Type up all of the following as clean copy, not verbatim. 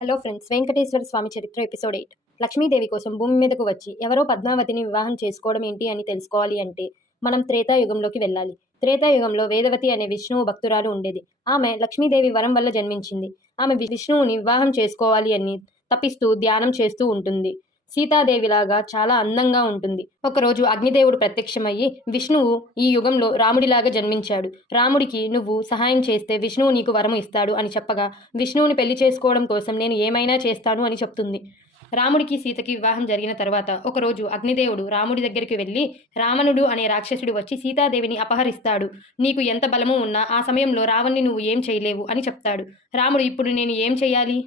Hello friends, Venkateswara స్వామి చరిత్ర episode 8. Lakshmidevi కోసం భూమి మీదకు వచ్చి ఎవరో పద్మావతిని వివాహం చేసుకోవడం ఏంటి అని తెలుసుకోవాలి అంటే మనం త్రేతాయుగంలోకి వెళ్ళాలి. త్రేతాయుగంలో వేదవతి అనే విష్ణువు భక్తురాలు ఉండేది. ఆమె లక్ష్మీదేవి వరం వల్ల జన్మించింది. ఆమె విష్ణువుని వివాహం చేసుకోవాలి అని తపిస్తూ ధ్యానం చేస్తూ ఉంటుంది. సీతాదేవిలాగా చాలా అందంగా ఉంటుంది. ఒకరోజు అగ్నిదేవుడు ప్రత్యక్షమయ్యి, విష్ణువు ఈ యుగంలో రాముడిలాగా జన్మించాడు. రాముడికి నువ్వు సహాయం చేస్తే విష్ణువు నీకు వరము ఇస్తాడు అని చెప్పగా, విష్ణువుని పెళ్లి చేసుకోవడం కోసం నేను ఏమైనా చేస్తాను అని చెప్తుంది. రాముడికి సీతకి వివాహం జరిగిన తర్వాత ఒకరోజు అగ్నిదేవుడు రాముడి దగ్గరికి వెళ్ళి, రావణుడు అనే రాక్షసుడు వచ్చి సీతాదేవిని అపహరిస్తాడు. నీకు ఎంత బలము ఉన్నా ఆ సమయంలో రావణ్ణి నువ్వు ఏం చేయలేవు అని చెప్తాడు. రాముడు ఇప్పుడు నేను ఏం చెయ్యాలి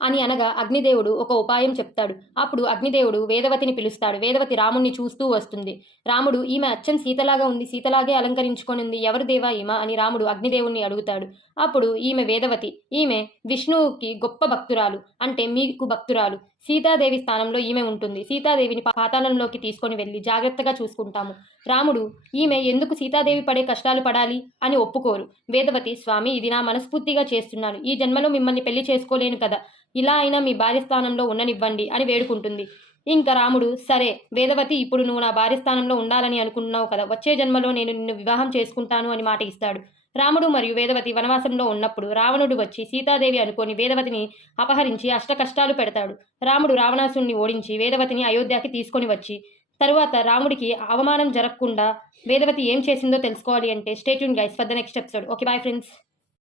అని అనగా అగ్నిదేవుడు ఒక ఉపాయం చెప్తాడు. అప్పుడు అగ్నిదేవుడు వేదవతిని పిలుస్తాడు. వేదవతి రాముణ్ణి చూస్తూ వస్తుంది. రాముడు, ఈమె అచ్చం సీతలాగా ఉంది, సీతలాగే అలంకరించుకొనింది, ఎవరు దేవా ఈమె అని రాముడు అగ్నిదేవుణ్ణి అడుగుతాడు. అప్పుడు ఈమె వేదవతి, ఈమె విష్ణువుకి గొప్ప భక్తురాలు, అంటే మీకు భక్తురాలు. సీతాదేవి స్థానంలో ఈమె ఉంటుంది. సీతాదేవిని పాతాళంలోకి తీసుకొని వెళ్ళి జాగ్రత్తగా చూసుకుంటాము. రాముడు, ఈమె ఎందుకు సీతాదేవి పడే కష్టాలు పడాలి అని ఒప్పుకోరు. వేదవతి, స్వామి ఇది నా మనస్ఫూర్తిగా చేస్తున్నాను, ఈ జన్మలో మిమ్మల్ని పెళ్లి చేసుకోలేను కదా, ఇలా అయినా మీ భార్య స్థానంలో ఉండనివ్వండి అని వేడుకుంటుంది. ఇంకా రాముడు, సరే వేదవతి, ఇప్పుడు నువ్వు నా భార్య స్థానంలో ఉండాలని అనుకున్నావు కదా, వచ్చే జన్మలో నేను నిన్ను వివాహం చేసుకుంటాను అని మాట ఇస్తాడు. రాముడు మరియు వేదవతి వనవాసంలో ఉన్నప్పుడు రావణుడు వచ్చి సీతాదేవి అనుకొని వేదవతిని అపహరించి అష్టకష్టాలు పెడతాడు. రాముడు రావణాసుని ఓడించి వేదవతిని అయోధ్యకి తీసుకొని వచ్చి తరువాత రాముడికి అవమానం జరగకుండా వేదవతి ఏం చేసిందో తెలుసుకోవాలి అంటే stay tune guys for the next episode. Okay, bye friends.